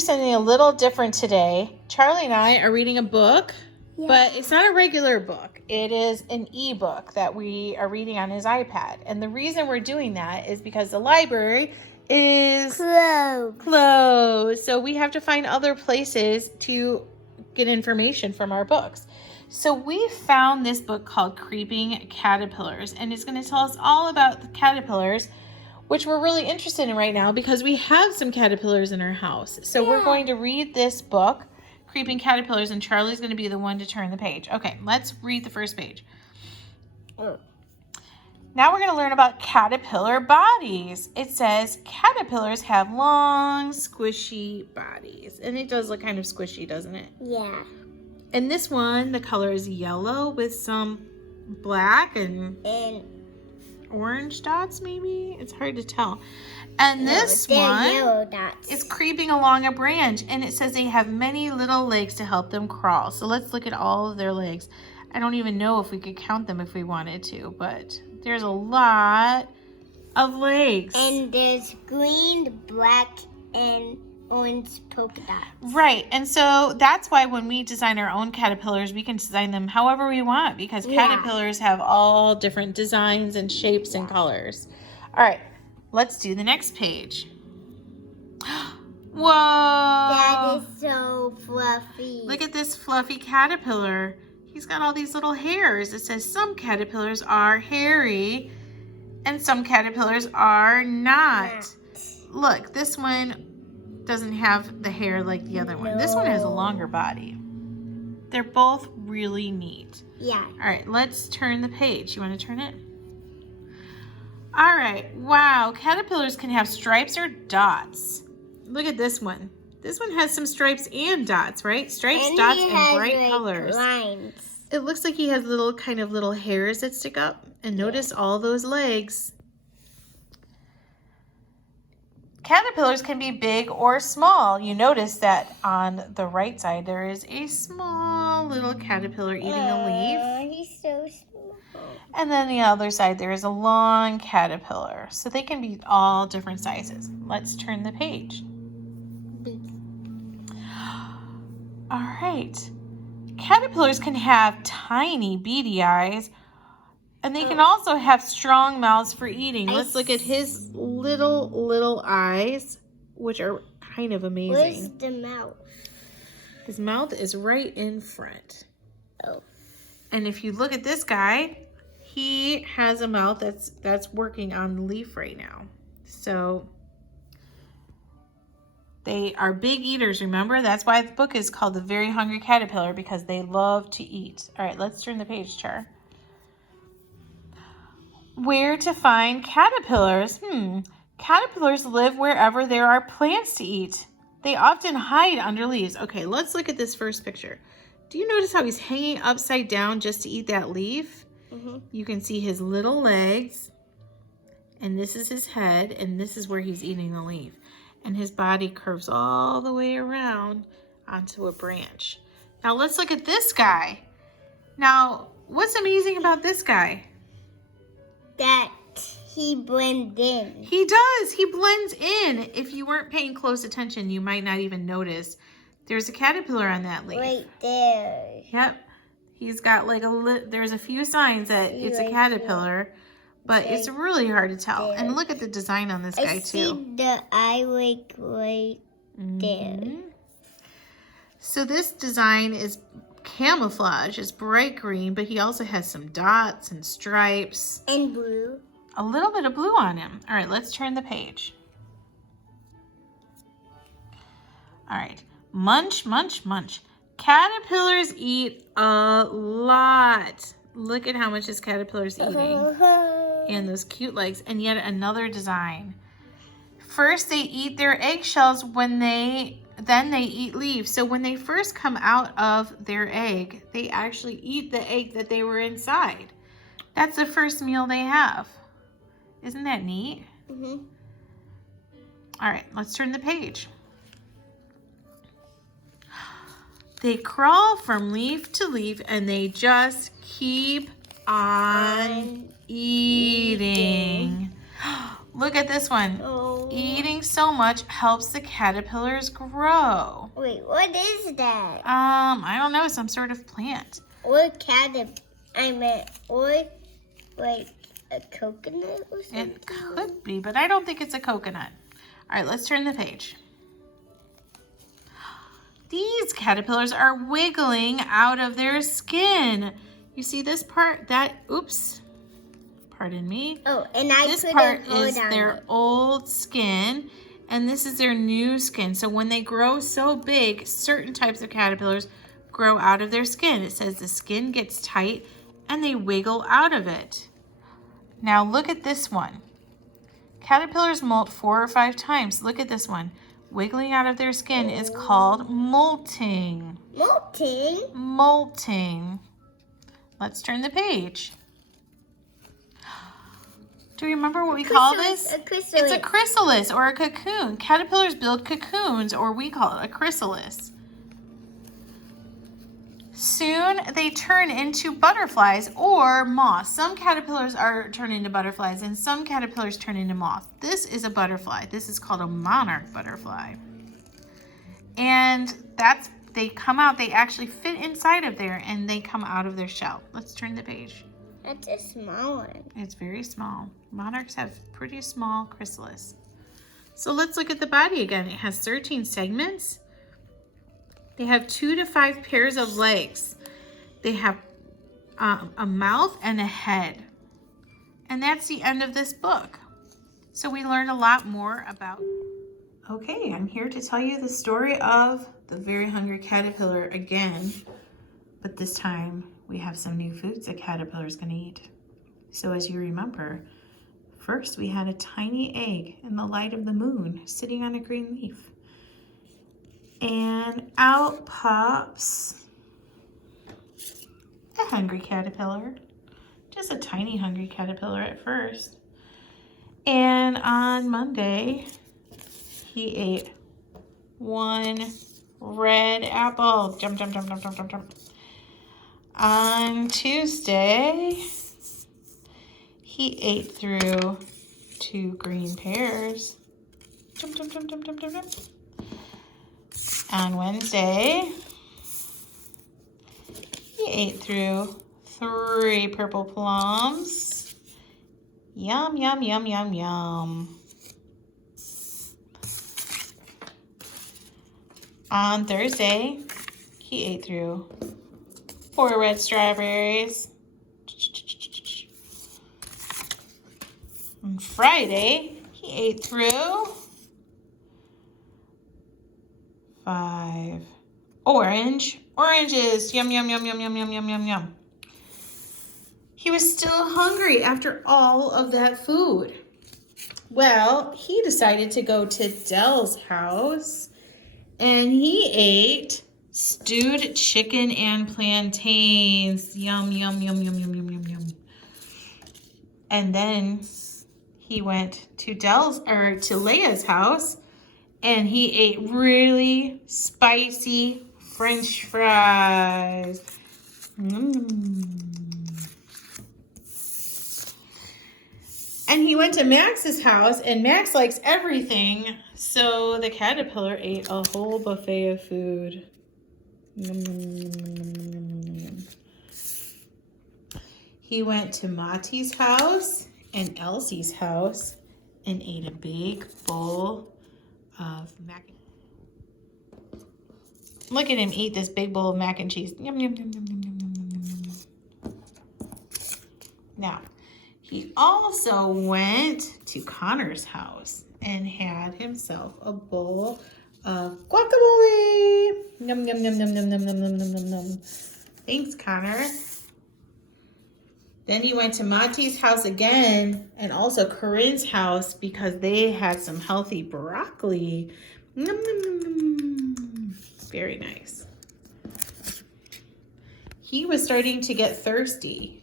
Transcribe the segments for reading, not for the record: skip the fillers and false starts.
do something a little different today. Charlie and I are reading a book, but it's not a regular book. It is an ebook that we are reading on his iPad. And the reason we're doing that is because the library is closed. So we have to find other places to get information from our books. So we found this book called Creeping Caterpillars, and it's going to tell us all about the caterpillars, which we're really interested in right now because we have some caterpillars in our house. So we're going to read this book, Creeping Caterpillars, and Charlie's going to be the one to turn the page. Okay, let's read the first page. Now we're going to learn about caterpillar bodies. It says caterpillars have long, squishy bodies. And it does look kind of squishy, doesn't it? Yeah. And this one, the color is yellow with some black and orange dots, maybe? It's hard to tell. And this one yellow dots. is creeping along a branch, and it says they have many little legs to help them crawl. So let's look at all of their legs. I don't even know if we could count them if we wanted to, but there's a lot of legs. And there's green, black, and orange polka dots. Right, and so that's why when we design our own caterpillars, we can design them however we want because caterpillars have all different designs and shapes and colors. All right, let's do the next page. Whoa! That is so fluffy. Look at this fluffy caterpillar. He's got all these little hairs. It says some caterpillars are hairy and some caterpillars are not. Look, this one doesn't have the hair like the other one. This one has a longer body. They're both really neat. Yeah. All right, let's turn the page. You want to turn it? All right. Wow, caterpillars can have stripes or dots. Look at this one. This one has some stripes and dots, right? Stripes, And dots, he and has, bright colors. Lines. It looks like he has little hairs that stick up. And notice all those legs. Caterpillars can be big or small. You notice that on the right side there is a small little caterpillar eating a leaf. He's so small. And then the other side there is a long caterpillar. So they can be all different sizes. Let's turn the page. All right. Caterpillars can have tiny beady eyes, and they can also have strong mouths for eating. Let's look at his little eyes, which are kind of amazing. Where's the mouth? His mouth is right in front. Oh. And if you look at this guy, he has a mouth that's working on the leaf right now. So they are big eaters, remember? That's why the book is called The Very Hungry Caterpillar, because they love to eat. All right, let's turn the page, Char. Where to find caterpillars? Caterpillars live wherever there are plants to eat. They often hide under leaves. Okay, let's look at this first picture. Do you notice how he's hanging upside down just to eat that leaf? Mm-hmm. You can see his little legs, and this is his head, and this is where he's eating the leaf. And his body curves all the way around onto a branch. Now let's look at this guy. Now, what's amazing about this guy? That he blends in. He does. He blends in. If you weren't paying close attention, you might not even notice. There's a caterpillar on that leaf. Right there. Yep. He's got like there's a few signs that it's a caterpillar, but it's really hard to tell. And look at the design on this guy too. I see the eye like right there. So this design is camouflage. It's bright green, but he also has some dots and stripes. And blue. A little bit of blue on him. All right, let's turn the page. All right. Munch, munch, munch. Caterpillars eat a lot. Look at how much this caterpillar's eating. And those cute legs. And yet another design. First, they eat their eggshells then they eat leaves. So when they first come out of their egg, they actually eat the egg that they were inside. That's the first meal they have. Isn't that neat? Mm-hmm. All right, let's turn the page. They crawl from leaf to leaf and they just keep on eating. Look at this one. Oh. Eating so much helps the caterpillars grow. Wait, what is that? I don't know, some sort of plant. Or or like a coconut or something? It could be, but I don't think it's a coconut. All right, let's turn the page. These caterpillars are wiggling out of their skin. You see this part? Oops, pardon me. Oh, and This part is their old skin, and this is their new skin. So when they grow so big, certain types of caterpillars grow out of their skin. It says the skin gets tight and they wiggle out of it. Now look at this one. Caterpillars molt 4 or 5 times. Look at this one. Wiggling out of their skin is called molting. Molting? Molting. Let's turn the page. Do you remember what we call this? A chrysalis. It's a chrysalis or a cocoon. Caterpillars build cocoons, or we call it a chrysalis. Soon they turn into butterflies or moths. Some caterpillars turn into butterflies and some caterpillars turn into moths. This is a butterfly. This is called a monarch butterfly. And they come out, they actually fit inside of there and they come out of their shell. Let's turn the page. That's a small one. It's very small. Monarchs have pretty small chrysalis. So let's look at the body again. It has 13 segments. They have 2 to 5 pairs of legs. They have a mouth and a head. And that's the end of this book. So we learned a lot more about... Okay, I'm here to tell you the story of the Very Hungry Caterpillar again. But this time we have some new foods the caterpillar's gonna eat. So as you remember, first we had a tiny egg in the light of the moon sitting on a green leaf. And out pops a hungry caterpillar. Just a tiny hungry caterpillar at first. And on Monday, he ate 1 red apple. Jump, jump, jump, jump, jump, jump, jump. On Tuesday, he ate through 2 green pears. Jump, jump, jump, jump, jump, jump, jump. On Wednesday, he ate through 3 purple plums. Yum, yum, yum, yum, yum. On Thursday, he ate through 4 red strawberries. On Friday, he ate through 5 oranges. Yum, yum, yum, yum, yum, yum, yum, yum, yum. He was still hungry after all of that food. Well, he decided to go to Dell's house and he ate stewed chicken and plantains. Yum, yum, yum, yum, yum, yum, yum, yum. And then he went to Leia's house and he ate really spicy French fries. And he went to Max's house, and Max likes everything, so the caterpillar ate a whole buffet of food. He went to Monty's house and Elsie's house and ate a big bowl of mac and cheese. Look at him eat this big bowl of mac and cheese. Yum, yum, yum, yum, yum, yum, yum, yum, yum. Now, he also went to Connor's house and had himself a bowl of guacamole. Yum, yum, yum, yum, yum, yum, yum, yum, yum, yum. Thanks, Connor. Then he went to Monty's house again and also Corinne's house because they had some healthy broccoli. Yum, yum, yum, yum. Very nice. He was starting to get thirsty,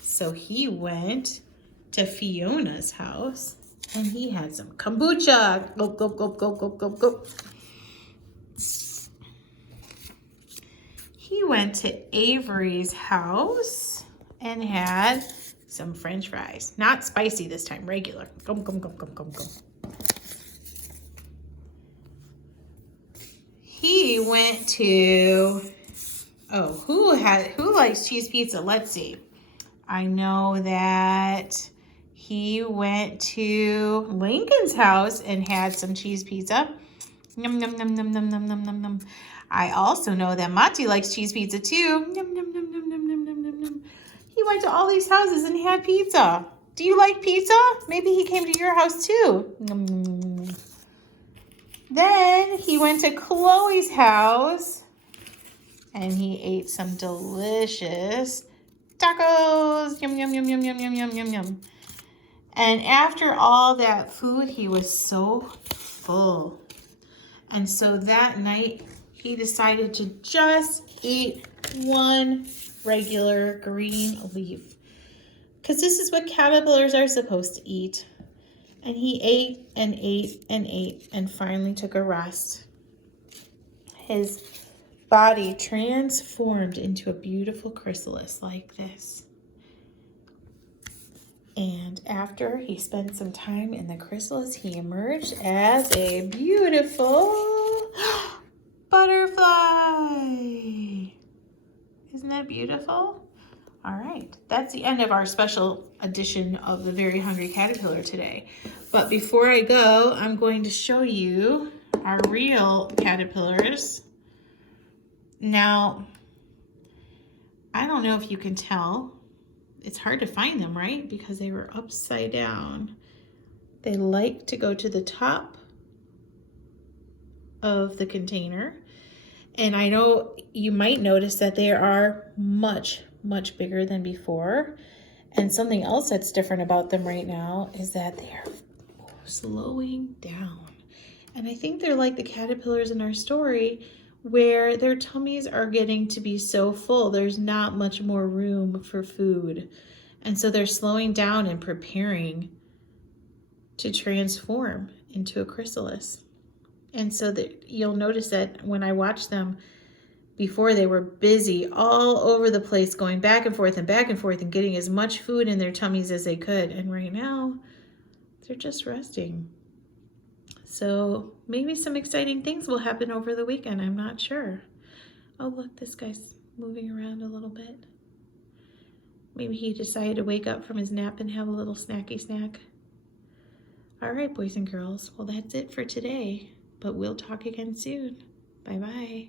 so he went to Fiona's house and he had some kombucha. Gulp, gulp, gulp, gulp, gulp, gulp, gulp. He went to Avery's house and had some French fries. Not spicy this time, regular. Gum, gum, gum, gum, gum, gum. He went to, who likes cheese pizza? Let's see. I know that he went to Lincoln's house and had some cheese pizza. Yum, yum, yum, yum, yum, yum, yum, yum, yum. I also know that Mati likes cheese pizza too. Yum, yum, yum, yum, yum, yum, yum, yum, yum. He went to all these houses and had pizza. Do you like pizza? Maybe he came to your house too. Yum, yum, yum. Then he went to Chloe's house and he ate some delicious tacos. Yum, yum, yum, yum, yum, yum, yum, yum, yum. And after all that food, he was so full. And so that night, he decided to just eat one regular green leaf. Because this is what caterpillars are supposed to eat. And he ate and ate and ate and finally took a rest. His body transformed into a beautiful chrysalis like this. And after he spent some time in the chrysalis, he emerged as a beautiful butterfly. Isn't that beautiful? All right, that's the end of our special edition of the Very Hungry Caterpillar today. But before I go, I'm going to show you our real caterpillars. Now, I don't know if you can tell. It's hard to find them, right? Because they were upside down. They like to go to the top of the container. And I know you might notice that they are much, much bigger than before. And something else that's different about them right now is that they are slowing down. And I think they're like the caterpillars in our story where their tummies are getting to be so full. There's not much more room for food. And so they're slowing down and preparing to transform into a chrysalis. And so that you'll notice that when I watch them before, they were busy all over the place, going back and forth and getting as much food in their tummies as they could. And right now, they're just resting. So maybe some exciting things will happen over the weekend. I'm not sure. Oh, look, this guy's moving around a little bit. Maybe he decided to wake up from his nap and have a little snacky snack. All right, boys and girls. Well, that's it for today, but we'll talk again soon. Bye-bye.